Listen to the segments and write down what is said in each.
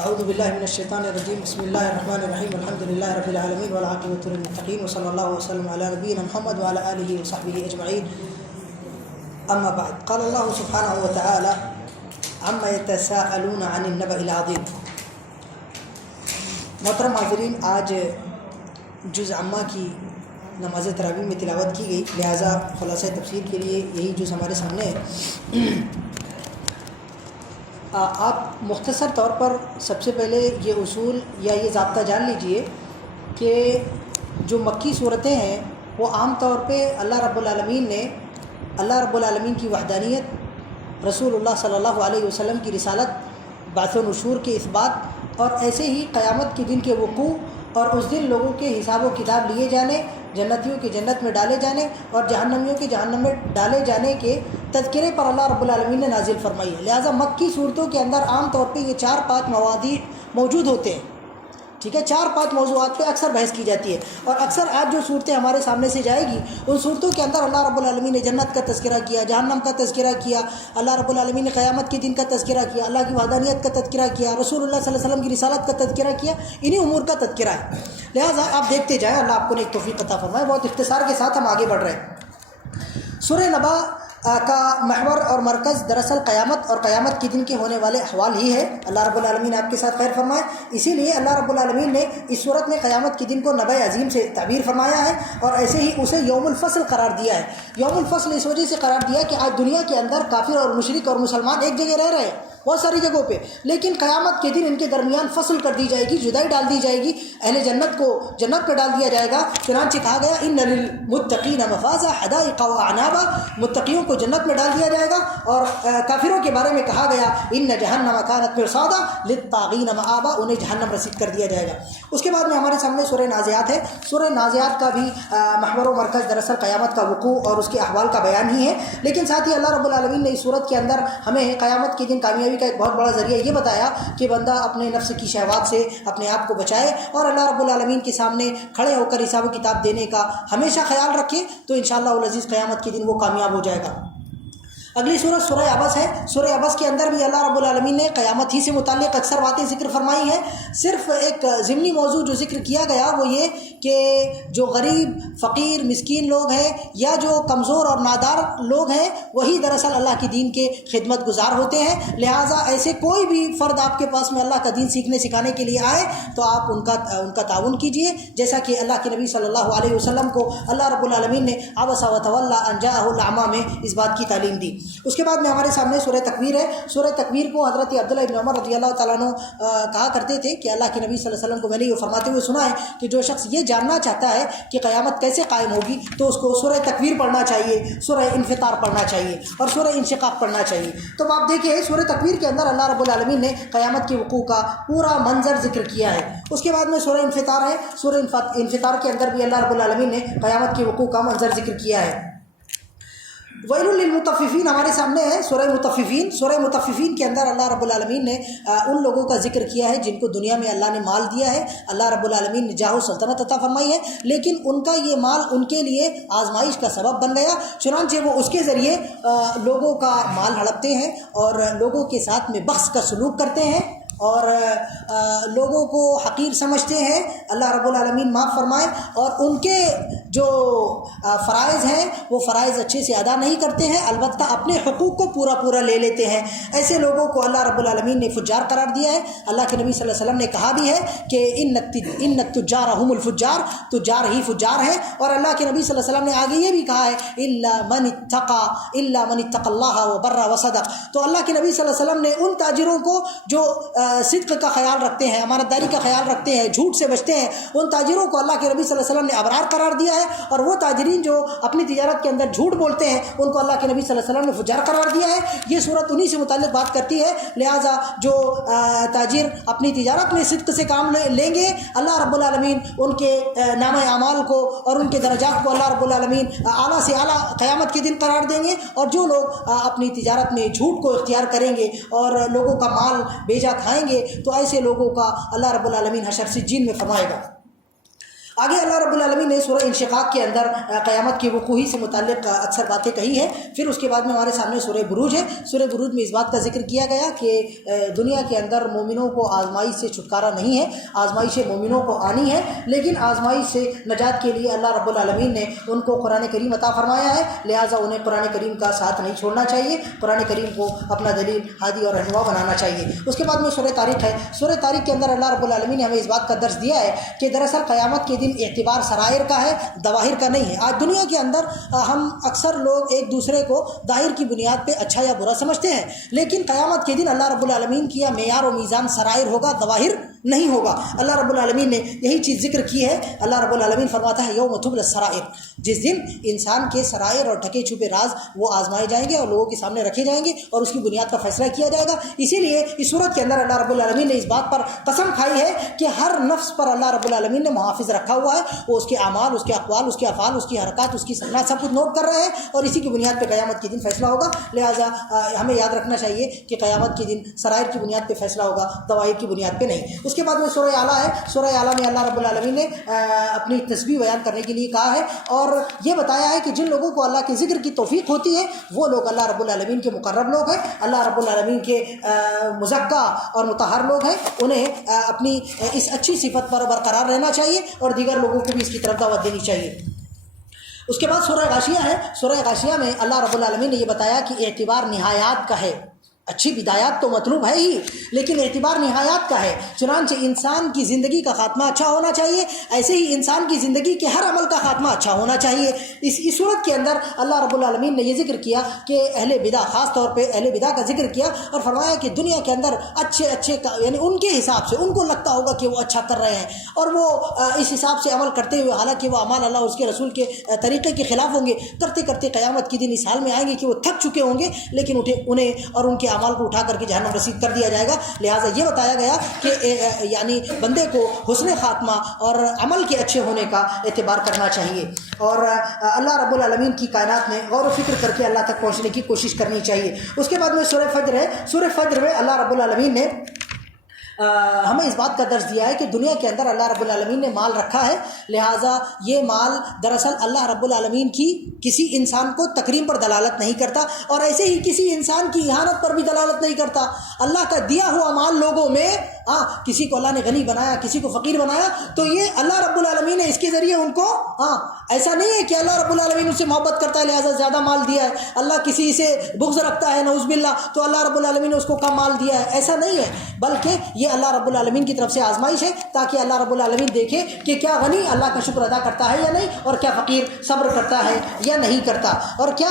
اعوذ باللہ من الشیطان الرجیم بسم اللہ الرحمن الرحیم الحمد للہ رب العالمین والعاقبۃ للمتقین وصلی اللہ وسلم علی نبینا محمد وعلی آلہ وصحبہ اجمعین اما بعد قال اللہ سبحانہ وتعالی عما یتساءلون عن النبأ العظیم۔ محترم حاضرین، آج جز عامہ کی نماز تراویح میں تلاوت کی گئی، لہٰذا خلاصہ تفسیر کے لیے یہی جز ہمارے سامنے ہے۔ آپ مختصر طور پر سب سے پہلے یہ اصول یا یہ ضابطہ جان لیجئے کہ جو مکی صورتیں ہیں وہ عام طور پہ اللہ رب العالمین کی وحدانیت، رسول اللہ صلی اللہ علیہ وسلم کی رسالت، بعث و نشور کے اثبات اور ایسے ہی قیامت کے دن کے وقوع اور اس دن لوگوں کے حساب و کتاب لیے جانے، جنتیوں کے جنت میں ڈالے جانے اور جہنمیوں کے جہنم میں ڈالے جانے کے تذکرے پر اللہ رب العالمین نے نازل فرمائی ہے۔ لہٰذا مکی صورتوں کے اندر عام طور پہ یہ 4-5 مواضیع موجود ہوتے ہیں، ٹھیک ہے، 4-5 موضوعات پہ اکثر بحث کی جاتی ہے، اور اکثر آج جو صورتیں ہمارے سامنے سے جائے گی ان صورتوں کے اندر اللہ رب العالمین نے جنت کا تذکرہ کیا، جہنم کا تذکرہ کیا، اللہ رب العالمین نے قیامت کے دن کا تذکرہ کیا، اللہ کی وحدانیت کا تذکرہ کیا، رسول اللہ صلی اللہ علیہ وسلم کی رسالت کا تذکرہ کیا، انہی امور کا تذکرہ ہے۔ لہٰذا آپ دیکھتے جائیں، اللہ آپ کو ایک توفیق عطا فرمائے۔ بہت اختصار کے ساتھ ہم آگے بڑھ رہے ہیں۔ سورہ نبا کا محور اور مرکز دراصل قیامت اور قیامت کے دن کے ہونے والے احوال ہی ہے۔ اللہ رب العالمین آپ کے ساتھ خیر فرمائے۔ اسی لیے اللہ رب العالمین نے اس صورت میں قیامت کے دن کو نبأ عظیم سے تعبیر فرمایا ہے، اور ایسے ہی اسے یوم الفصل قرار دیا ہے۔ یوم الفصل اس وجہ سے قرار دیا کہ آج دنیا کے اندر کافر اور مشرک اور مسلمان ایک جگہ رہ رہے ہیں، بہت ساری جگہوں پہ، لیکن قیامت کے دن ان کے درمیان فصل کر دی جائے گی، جدائی ڈال دی جائے گی، اہل جنت کو جنت پہ ڈال دیا جائے گا۔ چنانچہ کہا گیا ان للمتقین مفازا حدائق و اعنابا، متقیوں کو جنت میں ڈال دیا جائے گا، اور کافروں کے بارے میں کہا گیا ان جہنم کانت مرصادا للطاغین مآبا، انہیں جہنم رسید کر دیا جائے گا۔ اس کے بعد میں ہمارے سامنے سورہ نازعات ہے۔ سورہ نازعات کا بھی محور و مرکز دراصل قیامت کا وقوع اور اس کے احوال کا بیان ہی ہے، لیکن ساتھ ہی اللہ رب العالمین نے اس صورت کے اندر ہمیں قیامت کے دن کامیابی کا ایک بہت بڑا ذریعہ یہ بتایا کہ بندہ اپنے نفس کی شہوات سے اپنے آپ کو بچائے اور اللہ رب العالمین کے سامنے کھڑے ہو کر حساب و کتاب دینے کا ہمیشہ خیال رکھے، تو انشاءاللہ العزیز قیامت کے دن وہ کامیاب ہو جائے گا۔ اگلی سورت سورہ عبس ہے۔ سورہ عبس کے اندر بھی اللہ رب العالمین نے قیامت ہی سے متعلق اکثر باتیں ذکر فرمائی ہیں۔ صرف ایک ضمنی موضوع جو ذکر کیا گیا وہ یہ کہ جو غریب، فقیر، مسکین لوگ ہیں یا جو کمزور اور نادار لوگ ہیں وہی دراصل اللہ کے دین کے خدمت گزار ہوتے ہیں، لہٰذا ایسے کوئی بھی فرد آپ کے پاس میں اللہ کا دین سیکھنے سکھانے کے لیے آئے تو آپ ان کا تعاون کیجئے، جیسا کہ اللہ کے نبی صلی اللہ علیہ وسلم کو اللہ رب العالمین نے عبس وتولی ان جاءہ الاعمی میں اس بات کی تعلیم دی۔ اس کے بعد میں ہمارے سامنے سورہ تکویر ہے۔ سورہ تکویر کو حضرت عبداللہ ابن عمر رضی اللہ تعالیٰ عنہ کہا کرتے تھے کہ اللہ کے نبی صلی اللہ علیہ وسلم کو میں نے یہ فرماتے ہوئے سنا ہے کہ جو شخص یہ جاننا چاہتا ہے کہ قیامت کیسے قائم ہوگی تو اس کو سورہ تکویر پڑھنا چاہیے، سورہ انفطار پڑھنا چاہیے اور سورہ انشقاق پڑھنا چاہیے۔ تو آپ دیکھیں سورہ تکویر کے اندر اللہ رب العالمین نے قیامت کے وقوع کا پورا منظر ذکر کیا ہے۔ اس کے بعد میں سورہ انفطار ہے۔ سورہ انفطار کے اندر بھی اللہ رب العالمین نے قیامت کے وقوع کا منظر ذکر کیا ہے۔ ویل للمطففین ہمارے سامنے ہے سورہ مطففین۔ سورہ مطففین کے اندر اللہ رب العالمین نے ان لوگوں کا ذکر کیا ہے جن کو دنیا میں اللہ نے مال دیا ہے، اللہ رب العالمین نے جاہ و سلطنت عطا فرمائی ہے، لیکن ان کا یہ مال ان کے لیے آزمائش کا سبب بن گیا، چنانچہ وہ اس کے ذریعے لوگوں کا مال ہڑپتے ہیں اور لوگوں کے ساتھ میں بخس کا سلوک کرتے ہیں اور لوگوں کو حقیر سمجھتے ہیں۔ اللہ رب العالمین معاف فرمائے، اور ان کے جو فرائض ہیں وہ فرائض اچھے سے ادا نہیں کرتے ہیں، البتہ اپنے حقوق کو پورا لے لیتے ہیں۔ ایسے لوگوں کو اللہ رب العالمین نے فجار قرار دیا ہے۔ اللہ کے نبی صلی اللہ علیہ وسلم نے کہا بھی ہے کہ ان التجار هم الفجار، تجار ہی فجار ہیں، اور اللہ کے نبی صلی اللہ علیہ وسلم نے آگے یہ بھی کہا ہے الا من اتقى الله وبر وصدق۔ تو اللہ کے نبی صلی اللہ علیہ وسلم نے ان تاجروں کو جو صدق کا خیال رکھتے ہیں، امانت داری کا خیال رکھتے ہیں، جھوٹ سے بچتے ہیں، ان تاجروں کو اللہ کے نبی صلی اللہ علیہ وسلم نے ابرار قرار دیا ہے، اور وہ تاجرین جو اپنی تجارت کے اندر جھوٹ بولتے ہیں ان کو اللہ کے نبی صلی اللہ علیہ وسلم نے فجار قرار دیا ہے۔ یہ صورت انہی سے متعلق بات کرتی ہے، لہٰذا جو تاجر اپنی تجارت میں صدق سے کام لیں گے اللہ رب العالمین ان کے نام اعمال کو اور ان کے درجات کو اللہ رب العالمین اعلیٰ سے اعلیٰ قیامت کے دن قرار دیں گے، اور جو لوگ اپنی تجارت میں جھوٹ کو اختیار کریں گے اور لوگوں کا مال بیجا کھائیں گے تو ایسے لوگوں کا اللہ رب العالمین حشر سجین میں فرمائے گا۔ آگے اللہ رب العالمین نے سورہ انشقاق کے اندر قیامت کی وقوع سے متعلق اکثر باتیں کہی ہیں. پھر اس کے بعد میں ہمارے سامنے سورہ بروج ہے. سورہ بروج میں اس بات کا ذکر کیا گیا کہ دنیا کے اندر مومنوں کو آزمائش سے چھٹکارا نہیں ہے، آزمائشیں مومنوں کو آنی ہے، لیکن آزمائش سے نجات کے لیے اللہ رب العالمین نے ان کو قرآن کریم عطا فرمایا ہے، لہٰذا انہیں قرآن کریم کا ساتھ نہیں چھوڑنا چاہیے، قرآن کریم کو اپنا دلیل، ہادی اور رہنما بنانا چاہیے. اس کے بعد میں سورہ طارق ہے. سورہ طارق کے اندر اللہ رب العالمین نے ہمیں اس بات کا درس دیا ہے کہ دراصل قیامت کے دن اعتبار سرائر کا ہے، ظواہر کا نہیں ہے. آج دنیا کے اندر ہم اکثر لوگ ایک دوسرے کو ظاہر کی بنیاد پہ اچھا یا برا سمجھتے ہیں، لیکن قیامت کے دن اللہ رب العالمین کی معیار و میزان سرائر ہوگا، ظواہر نہیں ہوگا. اللہ رب العالمین نے یہی چیز ذکر کی ہے. اللہ رب العالمین فرماتا ہے یوم تبلی السرائر، جس دن انسان کے سرائر اور ڈھکے چھپے راز وہ آزمائے جائیں گے اور لوگوں کے سامنے رکھے جائیں گے اور اس کی بنیاد پر فیصلہ کیا جائے گا. اسی لیے اس صورت کے اندر اللہ رب العالمین نے اس بات پر قسم کھائی ہے کہ ہر نفس پر اللہ رب العالمین نے محافظ رکھا ہوا ہے. وہ اس کے اعمال، اس کے اقوال، اس کے افعال، اس کی حرکات، اس کی سکنات سب کچھ نوٹ کر رہے ہیں اور اسی کی بنیاد پہ قیامت کے دن فیصلہ ہوگا. لہٰذا ہمیں یاد رکھنا چاہیے کہ قیامت کے دن سرائر کی بنیاد پہ فیصلہ ہوگا، ظواہر کی بنیاد پہ نہیں. اس کے بعد میں سورہ اعلیٰ ہے. سورہ اعلیٰ میں اللہ رب العالمین نے اپنی تسبیح بیان کرنے کے لیے کہا ہے اور یہ بتایا ہے کہ جن لوگوں کو اللہ کے ذکر کی توفیق ہوتی ہے وہ لوگ اللہ رب العالمین کے مقرب لوگ ہیں، اللہ رب العالمین کے مزکہ اور مطہر لوگ ہیں. انہیں اپنی اس اچھی صفت پر برقرار رہنا چاہیے اور دیگر لوگوں کو بھی اس کی طرف دعوت دینی چاہیے. اس کے بعد سورہ غاشیہ ہے. سورہ غاشیہ میں اللہ رب العالمین نے یہ بتایا کہ اعتبار نہایات کا ہے. اچھی بدایات تو مطلوب ہے ہی، لیکن اعتبار نہایات کا ہے. چنانچہ انسان کی زندگی کا خاتمہ اچھا ہونا چاہیے، ایسے ہی انسان کی زندگی کے ہر عمل کا خاتمہ اچھا ہونا چاہیے. اس صورت کے اندر اللہ رب العالمین نے یہ ذکر کیا کہ اہل بدع، خاص طور پہ اہل بدع کا ذکر کیا اور فرمایا کہ دنیا کے اندر اچھے یعنی ان کے حساب سے ان کو لگتا ہوگا کہ وہ اچھا کر رہے ہیں اور وہ اس حساب سے عمل کرتے ہوئے، حالانکہ وہ اعمال اللہ اس کے رسول کے طریقے کے خلاف ہوں گے، کرتے کرتے قیامت کے دن اس حال میں آئیں گے کہ وہ تھک چکے ہوں گے، لیکن انہیں اور ان کے اعمال کو اٹھا کر کے جہنم رسید کر دیا جائے گا. لہٰذا یہ بتایا گیا کہ یعنی بندے کو حسن خاتمہ اور عمل کے اچھے ہونے کا اعتبار کرنا چاہیے اور اللہ رب العالمین کی کائنات میں غور و فکر کر کے اللہ تک پہنچنے کی کوشش کرنی چاہیے. اس کے بعد میں سورہ فجر ہے. سورہ فجر میں اللہ رب العالمین نے ہمیں اس بات کا درس دیا ہے کہ دنیا کے اندر اللہ رب العالمین نے مال رکھا ہے، لہٰذا یہ مال دراصل اللہ رب العالمین کی کسی انسان کو تکریم پر دلالت نہیں کرتا اور ایسے ہی کسی انسان کی اہانت پر بھی دلالت نہیں کرتا. اللہ کا دیا ہوا مال لوگوں میں کسی کو اللہ نے غنی بنایا، کسی کو فقیر بنایا، تو یہ اللہ رب العالمین نے اس کے ذریعے ان کو ایسا نہیں ہے کہ اللہ رب العالمین ان سے محبت کرتا ہے لہٰذا زیادہ مال دیا ہے، اللہ کسی سے بغض رکھتا ہے نعوذ باللہ تو اللہ رب العالمین نے اس کو کم مال دیا ہے، ایسا نہیں ہے، بلکہ یہ اللہ رب العالمین کی طرف سے آزمائش ہے تاکہ اللہ رب العالمین دیکھے کہ کیا غنی اللہ کا شکر ادا کرتا ہے یا نہیں اور کیا فقیر صبر کرتا ہے یا نہیں کرتا، اور کیا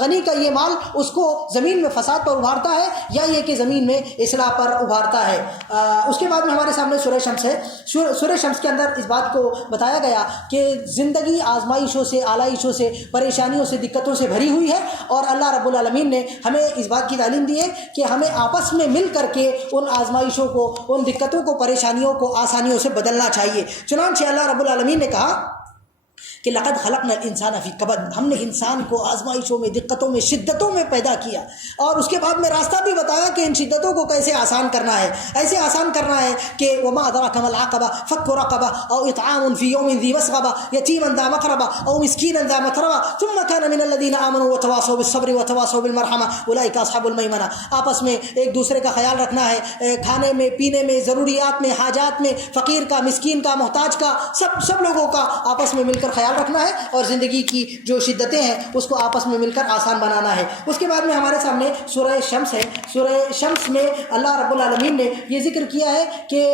غنی کا یہ مال اس کو زمین میں فساد پر ابھارتا ہے یا یہ کہ زمین میں اصلاح پر ابھارتا ہے. اس کے بعد میں ہمارے سامنے سورہ شمس ہے. سورہ شمس کے اندر اس بات کو بتایا گیا کہ زندگی آزمائشوں سے، آلائشوں سے، پریشانیوں سے، دقتوں سے بھری ہوئی ہے اور اللہ رب العالمین نے ہمیں اس بات کی تعلیم دی ہے کہ ہمیں آپس میں مل کر کے ان آزمائشوں کو، ان دقتوں کو، پریشانیوں کو آسانیوں سے بدلنا چاہیے. چنانچہ اللہ رب العالمین نے کہا کہ لقد خلقنا الانسان فی کبد، ہم نے انسان کو آزمائشوں میں، دقتوں میں، شدتوں میں پیدا کیا اور اس کے بعد میں راستہ بھی بتایا کہ ان شدتوں کو کیسے آسان کرنا ہے. ایسے آسان کرنا ہے کہ وما ادراک ما العقبہ فک رقبہ او اطعام فی یوم ذی مسغبہ یتیما ذا مقربہ او مسکینا ذا متربہ ثم كان من الذین آمنوا وتواصوا بالصبر وتواصوا بالمرحمہ اولئک اصحاب المیمنہ. آپس میں ایک دوسرے کا خیال رکھنا ہے، کھانے میں، پینے میں، ضروریات میں، حاجات میں، فقیر کا، مسکین کا، محتاج کا، سب لوگوں کا آپس میں مل کر خیال رکھنا ہے اور زندگی کی جو شدتیں ہیں اس کو آپس میں مل کر آسان بنانا ہے. اس کے بعد میں ہمارے سامنے سورہ شمس ہے. سورہ شمس میں اللہ رب العالمین نے یہ ذکر کیا ہے کہ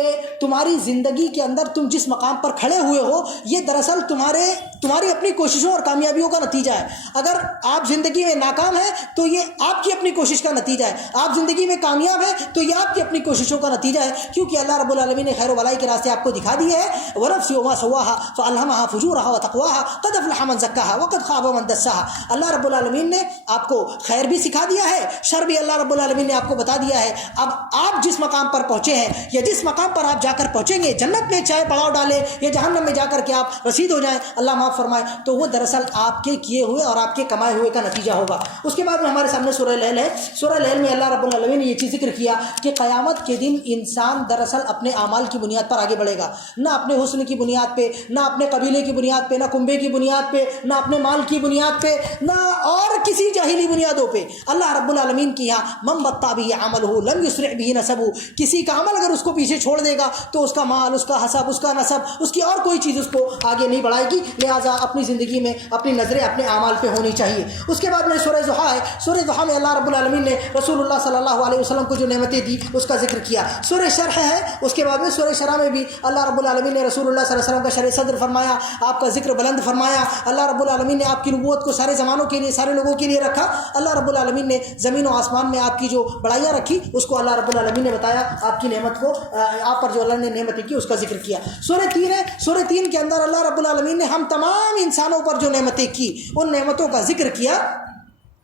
تمہاری زندگی کے اندر تم جس مقام پر کھڑے ہوئے ہو یہ دراصل تمہاری اپنی کوششوں اور کامیابیوں کا نتیجہ ہے. اگر آپ زندگی میں ناکام ہیں تو یہ آپ کی اپنی کوشش کا نتیجہ ہے، آپ زندگی میں کامیاب ہیں تو یہ آپ کی اپنی کوششوں کا نتیجہ ہے، کیونکہ اللہ رب العالمین نے خیر و بھلائی کے راستے آپ کو دکھا دیے ہیں. وَنَفْسٍ وَمَا سَوَّاهَا فَأَلْهَمَهَا فُجُورَهَا وَتَقْوَاهَا قَدْ أَفْلَحَ مَنْ زَكَّاهَا وَقَدْ خَابَ مَنْ دَسَّاهَا. اللہ رب العالمین نے آپ کو خیر بھی سکھا دیا ہے، شر بھی اللہ رب العالمین نے آپ کو بتا دیا ہے. اب آپ جس مقام پر پہنچے ہیں یا جس مقام پر آپ جا کر پہنچیں گے، جنت میں چاہے پڑاؤ ڈالیں یا جہنم میں جا کر کے آپ رسید ہو جائیں، اللہ معاف فرمائے تو وہ دراصل آپ کے کیے ہوئے اور آپ کے کمائے ہوئے کا نتیجہ ہوگا۔ اس کے بعد میں ہمارے سامنے سورہ لیل ہے۔ سورہ لیل میں اللہ رب العالمین نے یہ چیز ذکر کیا کہ قیامت کے دن انسان دراصل اپنے اعمال کی بنیاد پر آگے بڑھے گا، نہ اپنے حسن کی بنیاد پہ، نہ اپنے قبیلے کی بنیاد پہ، نہ کنبے کی بنیاد پہ، نہ اپنے مال کی بنیاد پہ، نہ اور کسی جاہلی بنیادوں پہ۔ اللہ رب العالمین کی یہاں من بطا بھی عملہ لم یسرع بھی نسبہ، کسی کا عمل اگر اس کو پیچھے چھوڑ دے گا تو اس کا مال، اس کا حسب، اس کا نسب، اس کی اور کوئی چیز اس کو آگے نہیں بڑھائے گی۔ لہٰذا اپنی زندگی میں اپنی نظریں اپنے اعمال پہ ہونی چاہیے۔ اس کے بعد میں سورہ ضحیٰ ہے۔ سورہ ضحیٰ میں اللہ رب العالمین نے رسول اللہ صلی اللہ علیہ وسلم کو جو نعمتیں دی اس کا ذکر کیا۔ سورہ شرح ہے، اس کے بعد میں سورہ شرح میں بھی اللہ رب العالمین نے رسول اللہ صلی اللہ علیہ وسلم کا شرح صدر فرمایا، آپ کا ذکر بلند فرمایا۔ اللہ رب العالمین نے آپ کی نبوت کو سارے زمانوں کے لیے، سارے لوگوں کے لیے رکھا۔ اللہ رب العالمین نے زمین و آسمان میں آپ کی جو بڑائیاں رکھی اس کو اللہ رب العالمین نے بتایا، آپ کی نعمت کو، آپ پر جو اللہ نے نعمتیں کی اس کا ذکر کیا۔ سورہ 3 ہے۔ سورہ 3 کے اندر اللہ رب العالمین نے ہم تمام انسانوں پر جو نعمتیں کی ان نعمتوں کا ذکر کیا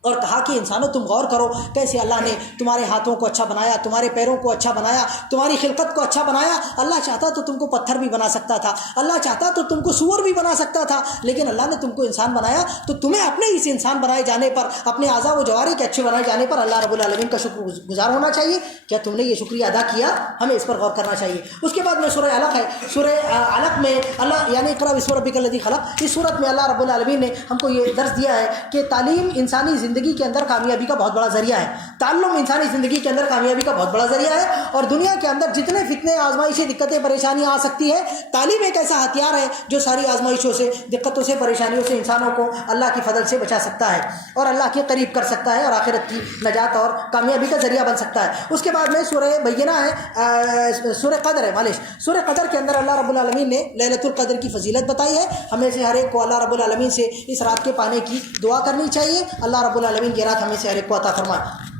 اور کہا کہ انسانوں تم غور کرو کیسے اللہ نے تمہارے ہاتھوں کو اچھا بنایا، تمہارے پیروں کو اچھا بنایا، تمہاری خلقت کو اچھا بنایا۔ اللہ چاہتا تو تم کو پتھر بھی بنا سکتا تھا، اللہ چاہتا تو تم کو سور بھی بنا سکتا تھا، لیکن اللہ نے تم کو انسان بنایا تو تمہیں اپنے اس انسان بنائے جانے پر، اپنے اعضاء و جوارح کے اچھے بنائے جانے پر اللہ رب العالمین کا شکر گزار ہونا چاہیے۔ کیا تم نے یہ شکریہ ادا کیا؟ ہمیں اس پر غور کرنا چاہیے۔ اس کے بعد میں سورہ علق ہے۔ سورہ علق میں اللہ یعنی اقرأ باسم ربک الذی خلق، اس صورت میں اللہ رب العالمین نے ہم کو یہ درس دیا ہے کہ تعلیم انسانی زندگی کے اندر کامیابی کا بہت بڑا ذریعہ ہے۔ تعلم انسانی زندگی کے اندر کامیابی کا بہت بڑا ذریعہ ہے، اور دنیا کے اندر جتنے فتنے، آزمائشیں، دقتیں، پریشانیاں آ سکتی ہے، تعلیم ایک ایسا ہتھیار ہے جو ساری آزمائشوں سے، دقتوں سے، پریشانیوں سے انسانوں کو اللہ کی فضل سے بچا سکتا ہے اور اللہ کے قریب کر سکتا ہے اور آخرت کی نجات اور کامیابی کا ذریعہ بن سکتا ہے۔ اس کے بعد میں سورہ بینہ ہے، سورہ قدر ہے، معلش سورہ قدر کے اندر اللہ رب العالمین نے لیلۃ القدر کی فضیلت بتائی ہے۔ ہمیں سے ہر ایک کو اللہ رب العالمین سے اس رات کے پانے کی دعا کرنی چاہیے۔ اللہ رب العالمین یہ رات ہمیں سے ہر ایک کو عطا فرمائے۔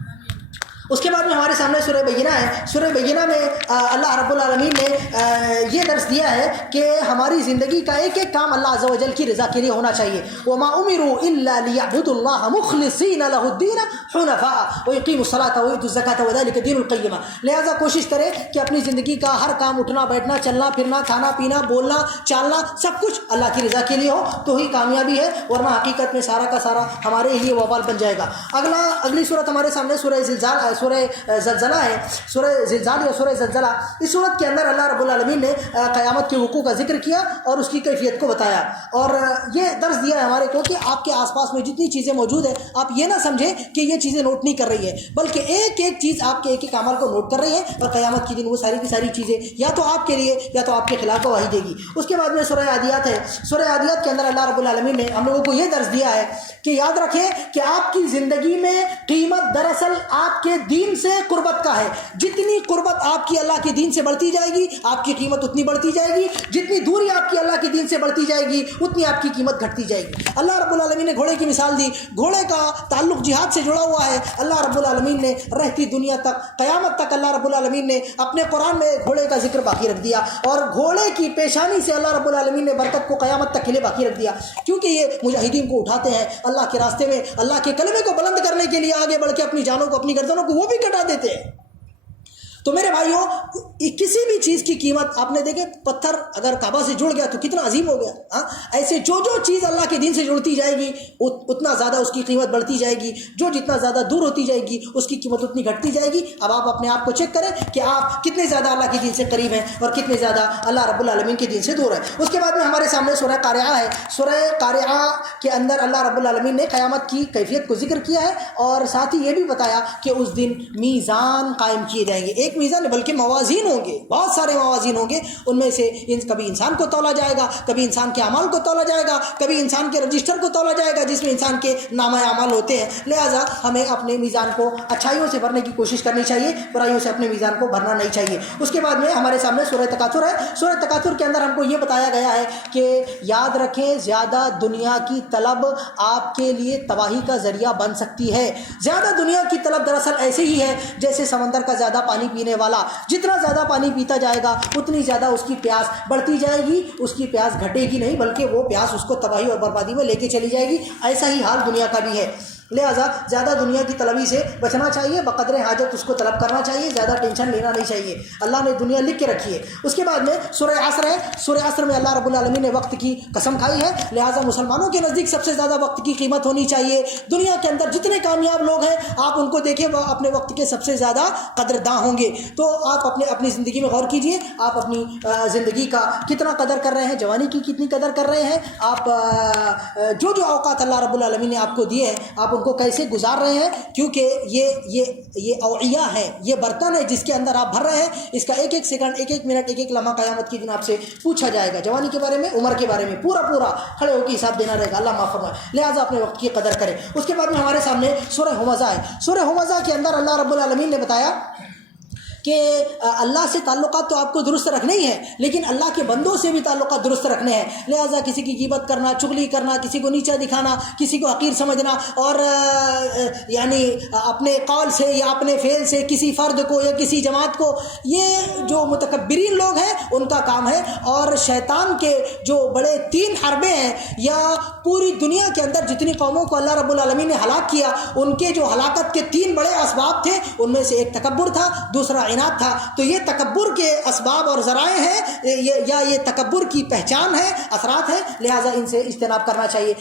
اس کے بعد میں ہمارے سامنے سورہ بینہ ہے۔ سورہ بینہ میں اللہ رب العالمین نے یہ درس دیا ہے کہ ہماری زندگی کا ایک ایک کام اللہ عز و جل کی رضا کے لیے ہونا چاہیے۔ وَمَا أُمِرُوا إِلَّا لِيَعْبُدُوا اللَّهَ مُخْلِصِينَ لَهُ الدِّينَ حُنَفَاءَ وَيُقِيمُوا الصَّلَاةَ وَيُؤْتُوا الزَّكَاةَ وَذَلِكَ دِينُ الْقَيِّمَةِ۔ لہٰذا کوشش کرے کہ اپنی زندگی کا ہر کام، اٹھنا بیٹھنا، چلنا پھرنا، کھانا پینا، بولنا چالنا، سب کچھ اللہ کی رضا کے لیے ہو تو ہی کامیابی ہے، ورنہ حقیقت میں سارا کا سارا ہمارے لیے وبال بن جائے گا۔ اگلی صورت ہمارے سامنے سورہ زلزلہ ہے۔ سورہ زلزال یا سورہ زلزلہ، اس صورت کے اندر اللہ رب العالمین نے قیامت کے وقوع کا ذکر کیا اور اس کی کیفیت کو بتایا، اور یہ درس دیا ہے ہمارے کو کہ آپ کے آس پاس میں جتنی چیزیں موجود ہیں آپ یہ نہ سمجھیں کہ یہ چیزیں نوٹ نہیں کر رہی ہے، بلکہ ایک ایک چیز آپ کے ایک ایک عمل کو نوٹ کر رہی ہے، اور قیامت کے دن وہ ساری کی ساری چیزیں یا تو آپ کے لیے یا تو آپ کے خلاف گواہی دے گی۔ اس کے بعد میں سورہ عادیات ہے۔ سورہ عادیات کے اندر اللہ رب العالمین نے ہم لوگوں کو یہ درس دیا ہے کہ یاد رکھیں کہ آپ کی زندگی میں قیمت دراصل آپ کے دین سے قربت کا ہے۔ جتنی قربت آپ کی اللہ کے دین سے بڑھتی جائے گی آپ کی قیمت اتنی بڑھتی جائے گی، جتنی دوری آپ کی اللہ کے دین سے بڑھتی جائے گی اتنی آپ کی قیمت گھٹتی جائے گی۔ اللہ رب العالمین نے گھوڑے کی مثال دی، گھوڑے کا تعلق جہاد سے جڑا ہوا ہے۔ اللہ رب العالمین نے رہتی دنیا تک، قیامت تک اللہ رب العالمین نے اپنے قرآن میں گھوڑے کا ذکر باقی رکھ دیا، اور گھوڑے کی پیشانی سے اللہ رب العالمین نے برکت کو قیامت تک کے لیے باقی رکھ دیا، کیونکہ یہ مجاہدین کو اٹھاتے ہیں اللہ کے راستے میں، اللہ کے کلمے کو بلند کرنے کے لیے آگے بڑھ کے اپنی جانوں کو، اپنی گردنوں کو وہ بھی کٹا دیتے ہیں۔ تو میرے بھائیوں، کسی بھی چیز کی قیمت آپ نے دیکھے، پتھر اگر کعبہ سے جڑ گیا تو کتنا عظیم ہو گیا، ایسے جو چیز اللہ کے دین سے جڑتی جائے گی اتنا زیادہ اس کی قیمت بڑھتی جائے گی، جو جتنا زیادہ دور ہوتی جائے گی اس کی قیمت اتنی گھٹتی جائے گی۔ اب آپ اپنے آپ کو چیک کریں کہ آپ کتنے زیادہ اللہ کے دین سے قریب ہیں اور کتنے زیادہ اللہ رب العالمین کے دین سے دور ہیں۔ اس کے بعد میں ہمارے سامنے سورہ قارعہ ہے۔ سورہ قارعہ کے اندر اللہ رب العالمین نے قیامت کی کیفیت کو ذکر کیا ہے، اور ساتھ ہی یہ بھی بتایا کہ اس دن میزان قائم کیے جائیں گے۔ ایک میزان بلکہ موازین ہوں گے، بہت سارے موازین ہوں گے، ان میں سے کبھی انسان کو تولا جائے گا، کبھی انسان کے اعمال کو تولا جائے گا، کبھی انسان کے رجسٹر کو تولا جائے گا جس میں انسان کے نامہ اعمال ہوتے ہیں۔ لہٰذا ہمیں اپنے میزان کو اچھائیوں سے بھرنے کی کوشش کرنی چاہیے، برائیوں سے اپنے میزان کو بھرنا نہیں چاہیے۔ اس کے بعد میں ہمارے سامنے سورہ تکاثر ہے۔ سورہ تکاثر کے اندر ہم کو یہ بتایا گیا ہے کہ یاد رکھیں زیادہ دنیا کی طلب آپ کے لیے تباہی کا ذریعہ بن سکتی ہے۔ زیادہ دنیا کی طلب دراصل ایسے ہی ہے جیسے سمندر کا زیادہ پانی پینے والا، جتنا زیادہ پانی پیتا جائے گا اتنی زیادہ اس کی پیاس بڑھتی جائے گی، اس کی پیاس گھٹے گی نہیں بلکہ وہ پیاس اس کو تباہی اور بربادی میں لے کے چلی جائے گی۔ ایسا ہی حال دنیا کا بھی ہے۔ لہٰذا زیادہ دنیا کی طلبی سے بچنا چاہیے، بقدر حاجت اس کو طلب کرنا چاہیے، زیادہ ٹینشن لینا نہیں چاہیے۔ اللہ نے دنیا لکھ کے رکھی ہے۔ اس کے بعد میں سورہ عصر ہے، سورہ عصر میں اللہ رب العالمین نے وقت کی قسم کھائی ہے، لہٰذا مسلمانوں کے نزدیک سب سے زیادہ وقت کی قیمت ہونی چاہیے۔ دنیا کے اندر جتنے کامیاب لوگ ہیں آپ ان کو دیکھیں، وہ اپنے وقت کے سب سے زیادہ قدرداں ہوں گے۔ تو آپ اپنی زندگی میں غور کیجئے، آپ اپنی زندگی کا کتنا قدر کر رہے ہیں، جوانی کی کتنی قدر کر رہے ہیں، آپ جو اوقات اللہ رب العالمین نے آپ کو دیے ہیں آپ ان کو کیسے گزار رہے ہیں، کیونکہ یہ اوعیہ ہے، یہ برتن ہے جس کے اندر آپ بھر رہے ہیں، اس کا ایک ایک سیکنڈ، ایک ایک منٹ، ایک ایک لمحہ قیامت کے دن آپ سے پوچھا جائے گا۔ جوانی کے بارے میں، عمر کے بارے میں پورا کھڑے ہو کے حساب دینا رہے گا، اللہ معاف فرمائے۔ لہٰذا اپنے وقت کی قدر کریں۔ اس کے بعد میں ہمارے سامنے سورہ ہمزہ ہے۔ سورہ ہمزہ کے اندر اللہ رب العالمین نے بتایا کہ اللہ سے تعلقات تو آپ کو درست رکھنے ہی ہیں، لیکن اللہ کے بندوں سے بھی تعلقات درست رکھنے ہیں۔ لہٰذا کسی کی غیبت کرنا، چغلی کرنا، کسی کو نیچا دکھانا، کسی کو حقیر سمجھنا، اور یعنی اپنے قول سے یا اپنے فعل سے کسی فرد کو یا کسی جماعت کو، یہ جو متکبرین لوگ ہیں ان کا کام ہے۔ اور شیطان کے جو بڑے 3 حربے ہیں، یا پوری دنیا کے اندر جتنی قوموں کو اللہ رب العالمین نے ہلاک کیا، ان کے جو ہلاکت کے 3 بڑے اسباب تھے، ان میں سے ایک تکبر تھا، دوسرا عناد تھا۔ تو یہ تکبر کے اسباب اور ذرائع ہیں، یا یہ تکبر کی پہچان ہے، اثرات ہیں، لہٰذا ان سے اجتناب کرنا چاہیے۔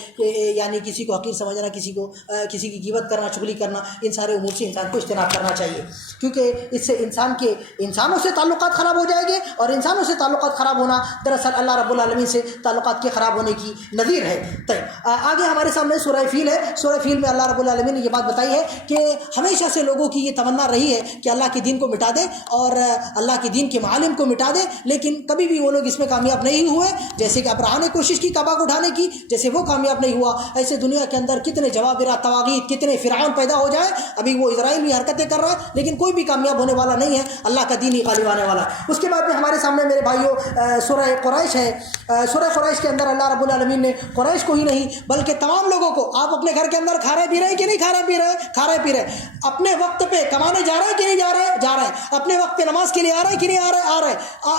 یعنی کسی کو حقیر سمجھنا، کسی کی غیبت کرنا، چغلی کرنا، ان سارے امور سے انسان کو اجتناب کرنا چاہیے، کیونکہ اس سے انسانوں سے تعلقات خراب ہو جائیں گے، اور انسانوں سے تعلقات خراب ہونا دراصل اللہ رب العالمین سے تعلقات کے خراب ہونے کی نظیر ہے۔ آگے ہمارے سامنے سورہ فیل ہے۔ سورہ فیل میں اللہ رب العالمین نے یہ بات بتائی ہے کہ ہمیشہ سے لوگوں کی یہ تمنا رہی ہے کہ اللہ کے دین کو مٹا دے اور اللہ کے دین کے معالم کو مٹا دے، لیکن کبھی بھی وہ لوگ اس میں کامیاب نہیں ہوئے۔ جیسے کہ ابراہ نے کوشش کی کعبہ کو اٹھانے کی، جیسے وہ کامیاب نہیں ہوا، ایسے دنیا کے اندر کتنے جوابرہ، طواغیت، کتنے فرعون پیدا ہو جائے۔ ابھی وہ اسرائیل بھی حرکتیں کر رہا ہے، لیکن کوئی بھی کامیاب ہونے والا نہیں ہے، اللہ کا دین ہی غالب آنے والا ہے۔ اس کے بعد میں ہمارے سامنے میرے بھائیوں سورہ قریش ہے۔ سورہ قریش کے اندر اللہ رب العالمین نے قریش کو ہی نہیں بلکہ تمام لوگوں کو، آپ اپنے گھر کے اندر کھا رہے پی رہے کہ نہیں کھا رہے پی رہے، اپنے وقت پہ کمانے جا رہے کہ نہیں جا رہے، اپنے وقت پہ نماز کے لیے آ رہے کہ نہیں آ رہے،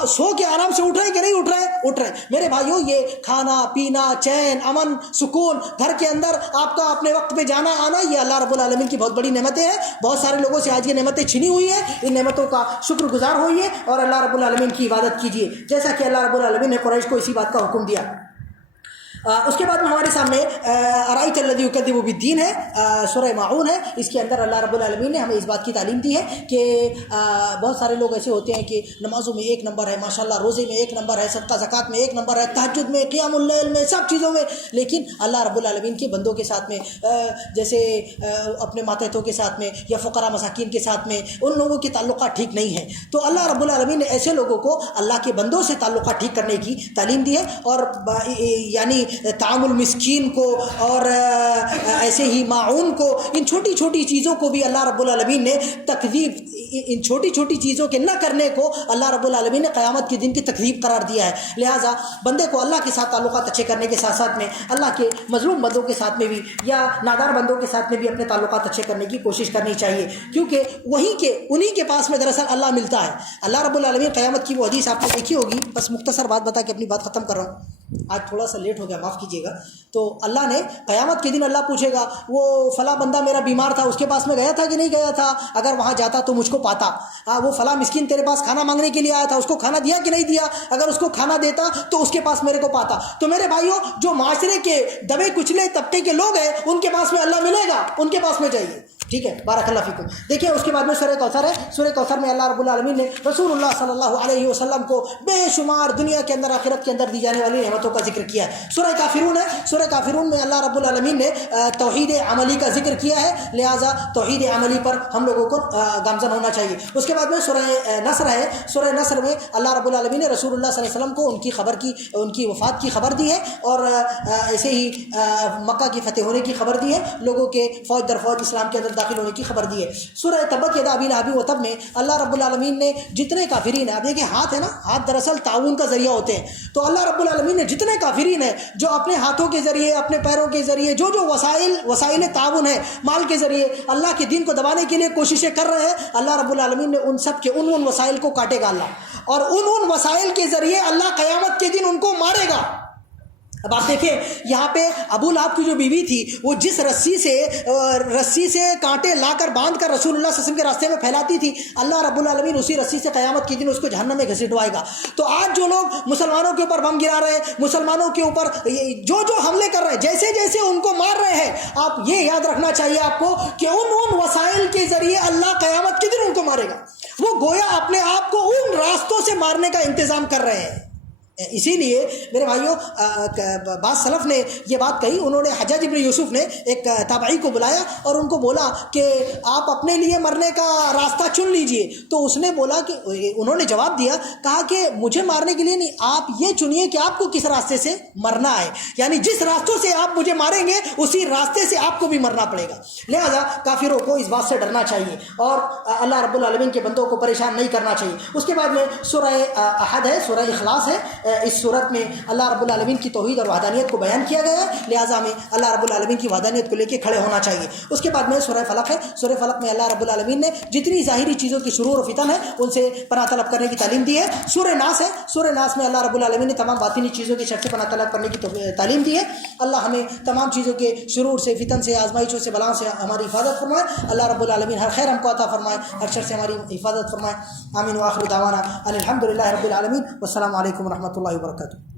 سو کے آرام سے اٹھ رہے کہ نہیں اٹھ رہے۔ میرے بھائیوں، یہ کھانا پینا، چین، امن، سکون، گھر کے اندر آپ کا اپنے وقت پہ جانا آنا، یہ اللہ رب العالمین کی بہت بڑی نعمتیں ہیں۔ بہت سارے لوگوں سے آج یہ نعمتیں چھنی ہوئی ہیں، ان نعمتوں کا شکر گزار ہوئیے اور اللہ رب العالمین کی عبادت کیجیے، جیسا کہ اللہ رب العالمین نے قریش کو اسی بات کا حکم دیا۔ اس کے بعد میں ہمارے سامنے ارائیت الذی یکذب بالدین ہے، سورہ ماعون ہے۔ اس کے اندر اللہ رب العالمین نے ہمیں اس بات کی تعلیم دی ہے کہ بہت سارے لوگ ایسے ہوتے ہیں کہ نمازوں میں 1 نمبر ہے، ماشاءاللہ روزے میں 1 نمبر ہے، صدقہ زکوٰۃ میں 1 نمبر ہے، تہجد میں، قیام اللیل میں، سب چیزوں میں، لیکن اللہ رب العالمین کے بندوں کے ساتھ میں، جیسے اپنے ماتحتوں کے ساتھ میں یا فقراء مساکین کے ساتھ میں، ان لوگوں کے تعلقات ٹھیک نہیں ہیں۔ تو اللہ رب العالمین نے ایسے لوگوں کو اللہ کے بندوں سے تعلقات ٹھیک کرنے کی تعلیم دی ہے، اور یعنی تعامل مسکین کو اور ایسے ہی معاون کو، ان چھوٹی چھوٹی چیزوں کو بھی اللہ رب العالمین نے تکذیب، ان چھوٹی چھوٹی چیزوں کے نہ کرنے کو اللہ رب العالمین نے قیامت کے دن کی تکذیب قرار دیا ہے۔ لہٰذا بندے کو اللہ کے ساتھ تعلقات اچھے کرنے کے ساتھ ساتھ میں اللہ کے مظلوم بندوں کے ساتھ میں بھی یا نادار بندوں کے ساتھ میں بھی اپنے تعلقات اچھے کرنے کی کوشش کرنی چاہیے، کیونکہ انہی کے پاس میں دراصل اللہ ملتا ہے۔ اللہ رب العالمین قیامت کی وہ حدیث آپ نے دیکھی ہوگی، بس مختصر بات بتا کے اپنی بات ختم کر رہا ہوں، آج تھوڑا سا لیٹ ہو گیا، معاف کیجیے گا۔ تو اللہ نے قیامت کے دن اللہ پوچھے گا، وہ فلاں بندہ میرا بیمار تھا، اس کے پاس میں گیا تھا کہ نہیں گیا تھا؟ اگر وہاں جاتا تو مجھ کو پاتا۔ وہ فلاں مسکین تیرے پاس کھانا مانگنے کے لیے آیا تھا، اس کو کھانا دیا کہ نہیں دیا؟ اگر اس کو کھانا دیتا تو اس کے پاس میرے کو پاتا۔ تو میرے بھائیوں، جو معاشرے کے دبے کچلے طبقے کے لوگ ہیں، ان کے پاس میں اللہ ملے گا، ان کے پاس میں جائیے، ٹھیک ہے؟ بارک اللہ فیکم۔ دیکھیں اس کے بعد میں سورہ کوثر ہے۔ سورہ کوثر میں اللہ رب العالمین نے رسول اللہ صلی اللہ علیہ وسلم کو بے شمار دنیا کے اندر، آخرت کے اندر دی جانے والی نعمتوں کا ذکر کیا ہے۔ سورہ کافرون ہے۔ سورہ کافرون میں اللہ رب العالمین نے توحید عملی کا ذکر کیا ہے، لہٰذا توحید عملی پر ہم لوگوں کو گامزن ہونا چاہیے۔ اس کے بعد میں سورہ نصر ہے۔ سورہ نصر میں اللہ رب العالمین نے رسول اللہ صلی اللہ علیہ وسلم کو ان کی وفات کی خبر دی ہے، اور ایسے ہی مکہ کی فتح ہونے کی خبر دی ہے، لوگوں کے فوج در فوج اسلام کے اندر داخل ہونے کی خبر دی ہے۔ سورہ تبت یدا ابی لہب وتب میں اللہ رب العالمین نے جتنے کافرین ہیں، اب دیکھیں ہاتھ ہے نا، ہاتھ دراصل تعاون کا ذریعہ ہوتے ہیں، تو اللہ رب العالمین نے جتنے کافرین ہیں جو اپنے ہاتھوں کے ذریعے، اپنے پیروں کے ذریعے، جو وسائل تعاون ہے، مال کے ذریعے اللہ کے دین کو دبانے کے لیے کوششیں کر رہے ہیں، اللہ رب العالمین نے ان سب کے ان وسائل کو کاٹے گا اللہ، اور ان وسائل کے ذریعے اللہ قیامت کے دن ان کو مارے گا۔ اب آپ دیکھیں یہاں پہ ابو لہب کی جو بیوی تھی وہ جس رسی سے کانٹے لا کر باندھ کر رسول اللہ صلی اللہ علیہ وسلم کے راستے میں پھیلاتی تھی، اللہ رب العالمین اسی رسی سے قیامت کے دن اس کو جہنم میں گھسیٹوائے گا۔ تو آج جو لوگ مسلمانوں کے اوپر بم گرا رہے ہیں، مسلمانوں کے اوپر جو حملے کر رہے ہیں، جیسے جیسے ان کو مار رہے ہیں، آپ یہ یاد رکھنا چاہیے آپ کو کہ ان وسائل کے ذریعے اللہ قیامت کے دن ان کو مارے گا۔ وہ گویا اپنے آپ کو ان راستوں سے مارنے کا انتظام کر رہے ہیں۔ اسی لیے میرے بھائیوں بعض سلف نے یہ بات کہی، انہوں نے حجاج ابن یوسف نے ایک تابعی کو بلایا اور ان کو بولا کہ آپ اپنے لیے مرنے کا راستہ چن لیجئے۔ تو اس نے بولا کہ انہوں نے جواب دیا، کہا کہ مجھے مارنے کے لیے نہیں، آپ یہ چنیے کہ آپ کو کس راستے سے مرنا ہے، یعنی جس راستوں سے آپ مجھے ماریں گے اسی راستے سے آپ کو بھی مرنا پڑے گا۔ لہذا کافروں کو اس بات سے ڈرنا چاہیے اور اللہ رب العالمین کے بندوں کو پریشان نہیں کرنا چاہیے۔ اس کے بعد میں سورہ احد ہے، سورہ اخلاص ہے۔ اس صورت میں اللہ رب العالمین کی توحید اور وحدانیت کو بیان کیا گیا ہے، لہٰذا ہمیں اللہ رب العالمین کی وحدانیت کو لے کے کھڑے ہونا چاہیے۔ اس کے بعد میں سورہ فلق ہے۔ سورہ فلق میں اللہ رب العالمین نے جتنی ظاہری چیزوں کی شرور و فتن ہے ان سے پناہ طلب کرنے کی تعلیم دی ہے۔ سورہ ناس ہے۔ سورہ ناس میں اللہ رب العالمین نے تمام باطنی چیزوں کی شر سے پناہ طلب کرنے کی تعلیم دی ہے۔ اللہ ہمیں تمام چیزوں کے شرور سے، فتن سے، آزمائشوں سے، بلاؤں سے ہماری حفاظت فرمائے۔ اللہ رب العالمین ہر خیر ہم کو عطا فرمائے، ہر شر سے ہماری حفاظت فرمائے۔ آمین وآخر دعوانا ان الحمد للہ رب العالمین، والسلام علیکم ورحمۃ اللہ وبرکاتہ۔